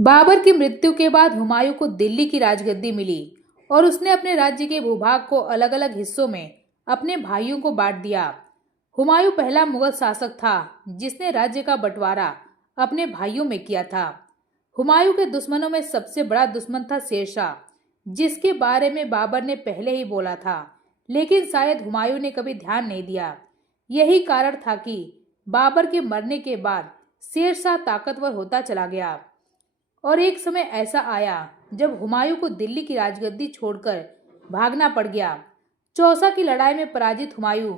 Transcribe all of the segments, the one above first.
बाबर की मृत्यु के बाद हुमायूं को दिल्ली की राजगद्दी मिली और उसने अपने राज्य के भूभाग को अलग अलग हिस्सों में अपने भाइयों को बांट दिया। हुमायूं पहला मुगल शासक था जिसने राज्य का बंटवारा अपने भाइयों में किया था। हुमायूं के दुश्मनों में सबसे बड़ा दुश्मन था शेरशाह, जिसके बारे में बाबर ने पहले ही बोला था, लेकिन शायद हुमायूं ने कभी ध्यान नहीं दिया। यही कारण था कि बाबर के मरने के बाद शेरशाह ताकतवर होता चला गया और एक समय ऐसा आया जब हुमायूं को दिल्ली की राजगद्दी छोड़कर भागना पड़ गया। चौसा की लड़ाई में पराजित हुमायूं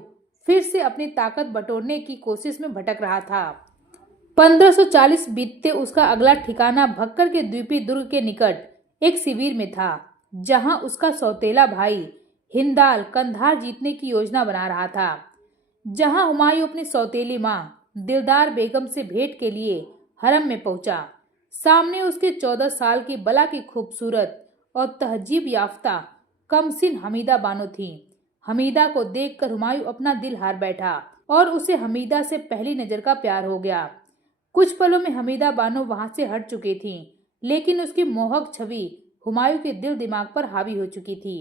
फिर से अपनी ताकत बटोरने की कोशिश में भटक रहा था। 1540 बीतते उसका अगला ठिकाना भक्कर के द्वीपी दुर्ग के निकट एक शिविर में था, जहां उसका सौतेला भाई हिंदाल कंधार जीतने की योजना बना रहा था। जहां हुमायूं अपनी सौतेली मां दिलदार बेगम से भेंट के लिए हरम में पहुंचा। सामने उसके 14 साल की बला की खूबसूरत और तहजीब याफ्ता कमसिन हमीदा बानो थी। हमीदा को देखकर हुमायूं अपना दिल हार बैठा और उसे हमीदा से पहली नजर का प्यार हो गया। कुछ पलों में हमीदा बानो वहां से हट चुकी थी, लेकिन उसकी मोहक छवि हुमायूं के दिल दिमाग पर हावी हो चुकी थी।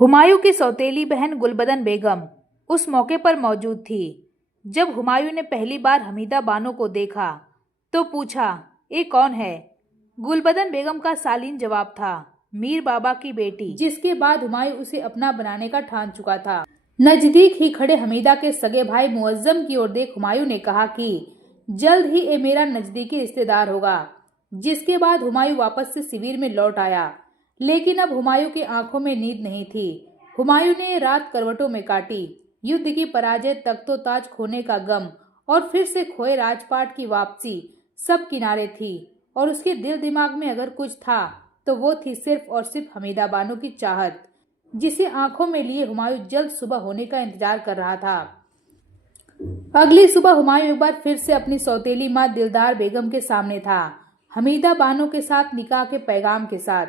हुमायूं की सौतेली बहन गुलबदन बेगम उस मौके पर मौजूद थी। जब हुमायूं ने पहली बार हमीदा बानो को देखा तो पूछा, ये कौन है? गुलबदन बेगम का शालीन जवाब था, मीर बाबा की बेटी, जिसके बाद हुमायूं उसे अपना बनाने का ठान चुका था। नजदीक ही खड़े हमीदा के सगे भाई मुअज्जम की ओर देख हुमायूं ने कहा कि जल्द ही ये मेरा नजदीकी रिश्तेदार होगा। जिसके बाद हुमायूं वापस से शिविर में लौट आया, लेकिन अब हुमायूं की आंखों में नींद नहीं थी। हुमायूं ने रात करवटों में काटी। युद्ध की पराजय, तख्तो-ताज खोने का गम और फिर से खोए राजपाट की वापसी सब किनारे थी, और उसके दिल दिमाग में अगर कुछ था तो वो थी सिर्फ और सिर्फ हमीदा बानो की चाहत, जिसे आंखों में लिए हुमायूं जल्द सुबह होने का इंतजार कर रहा था। अगली सुबह हुमायूं एक बार फिर से अपनी सौतेली मां दिलदार बेगम के सामने था, हमीदा बानो के साथ निकाह के पैगाम के साथ।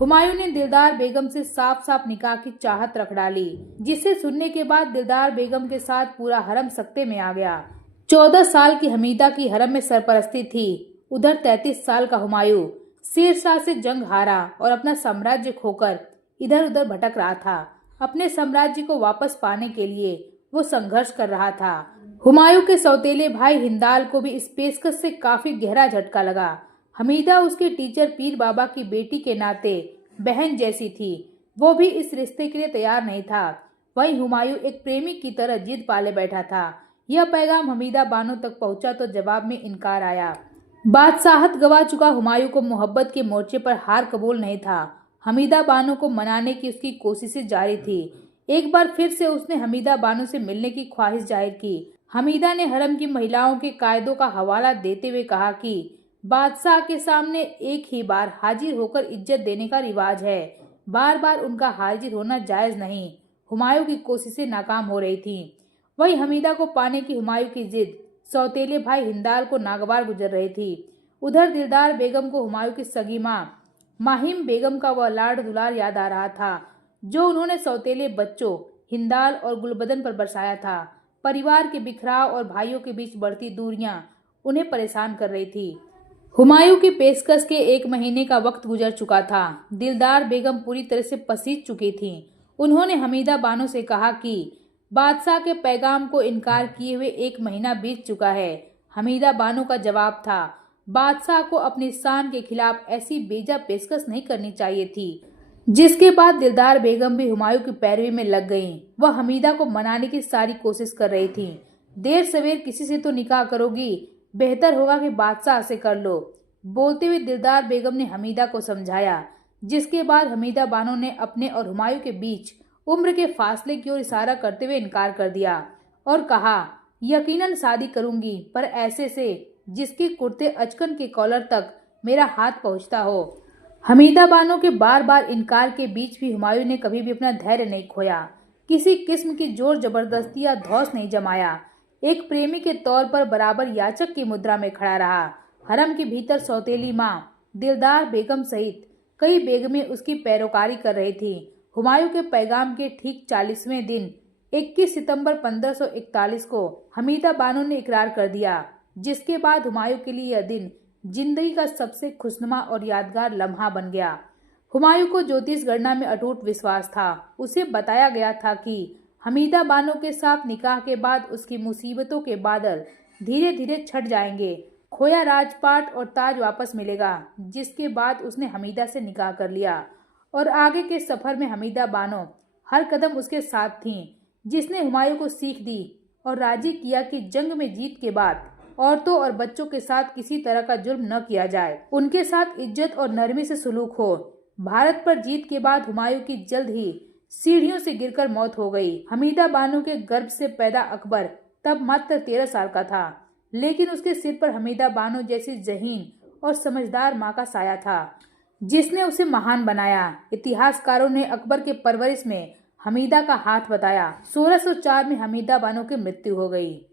हुमायूं ने दिलदार बेगम से साफ साफ निकाह की चाहत रख डाली, जिसे सुनने के बाद दिलदार बेगम के साथ पूरा हरम सकते में आ गया। 14 साल की हमीदा की हरम में सरपरस्ती थी। उधर 33 साल का हुमायूं शेरशाह से जंग हारा और अपना साम्राज्य खोकर इधर उधर भटक रहा था। अपने साम्राज्य को वापस पाने के लिए वो संघर्ष कर रहा था। हुमायूं के सौतेले भाई हिंदाल को भी इस पेशकश से काफी गहरा झटका लगा। हमीदा उसके टीचर पीर बाबा की बेटी के नाते बहन जैसी थी। वो भी इस रिश्ते के लिए तैयार नहीं था। वहीं हुमायूं एक प्रेमी की तरह जिद पाले बैठा था। यह पैगाम हमीदा बानो तक पहुंचा तो जवाब में इनकार आया। बादशाहत गवा चुका हुमायूं को मोहब्बत के मोर्चे पर हार कबूल नहीं था। हमीदा बानो को मनाने की उसकी कोशिशें जारी थी। एक बार फिर से उसने हमीदा बानो से मिलने की ख्वाहिश जाहिर की। हमीदा ने हरम की महिलाओं के कायदों का हवाला देते हुए कहा कि बादशाह के सामने एक ही बार हाजिर होकर इज्जत देने का रिवाज है, बार बार उनका हाजिर होना जायज नहीं। हुमायूं की कोशिशें नाकाम हो रही थीं। वही हमीदा को पाने की हुमायूं की जिद सौतेले भाई हिंदाल को नागवार गुजर रही थी। उधर दिलदार बेगम को हुमायूं की सगी मां माहिम बेगम का वह लाड दुलार याद आ रहा था, जो उन्होंने सौतेले बच्चों हिंदाल और गुलबदन पर बरसाया था। परिवार के बिखराव और भाइयों के बीच बढ़ती दूरियां उन्हें परेशान कर रही थी। हुमायूं की पेशकश के 1 महीने का वक्त गुजर चुका था। दिलदार बेगम पूरी तरह से पसीज चुकी थीं। उन्होंने हमीदा बानो से कहा कि बादशाह के पैगाम को इनकार किए हुए 1 महीना बीत चुका है। हमीदा बानो का जवाब था, बादशाह को अपनी शान के खिलाफ ऐसी बेजा पेशकश नहीं करनी चाहिए थी। जिसके बाद दिलदार बेगम भी हुमायूं की पैरवी में लग गईं। वह हमीदा को मनाने की सारी कोशिश कर रही थी। देर सवेर किसी से तो निकाह करोगी, बेहतर होगा कि बादशाह से कर लो, बोलते हुए दिलदार बेगम ने हमीदा को समझाया। जिसके बाद हमीदा बानो ने अपने और हुमायूं के बीच उम्र के फासले की ओर इशारा करते हुए इनकार कर दिया और कहा, यकीनन शादी करूंगी, पर ऐसे से जिसके कुर्ते अचकन के कॉलर तक मेरा हाथ पहुंचता हो। हमीदा बानो के बार बार इनकार के बीच भी हुमायूं ने कभी भी अपना धैर्य नहीं खोया, किसी किस्म की जोर जबरदस्ती या धौस नहीं जमाया। एक प्रेमी के तौर पर बराबर याचक की मुद्रा में खड़ा रहा। हरम के भीतर सौतेली मां दिलदार बेगम सहित कई बेगमें उसकी पैरोकारी कर रही थी। हुमायूं के पैगाम के ठीक 40वें दिन 21 सितंबर 1541 को हमीदा बानो ने इकरार कर दिया, जिसके बाद हुमायूं के लिए यह दिन जिंदगी का सबसे खुशनुमा और यादगार लम्हा बन गया। हुमायूं को ज्योतिष गणना में अटूट विश्वास था। उसे बताया गया था कि हमीदा बानो के साथ निकाह के बाद उसकी मुसीबतों के बादल धीरे धीरे छट जाएंगे। खोया राजपाट और ताज वापस मिलेगा। जिसके बाद उसने हमीदा से निकाह कर लिया और आगे के सफर में हमीदा बानो हर कदम उसके साथ थीं, जिसने हुमायूं को सीख दी और राजी किया कि जंग में जीत के बाद औरतों और बच्चों के साथ किसी तरह का जुर्म न किया जाए, उनके साथ इज्जत और नरमी से सलूक हो। भारत पर जीत के बाद हुमायूं की जल्द ही सीढ़ियों से गिरकर मौत हो गई। हमीदा बानो के गर्भ से पैदा अकबर तब मात्र 13 साल का था, लेकिन उसके सिर पर हमीदा बानो जैसी ज़हीन और समझदार माँ का साया था, जिसने उसे महान बनाया। इतिहासकारों ने अकबर के परवरिश में हमीदा का हाथ बताया। 1604 में हमीदा बानो की मृत्यु हो गई।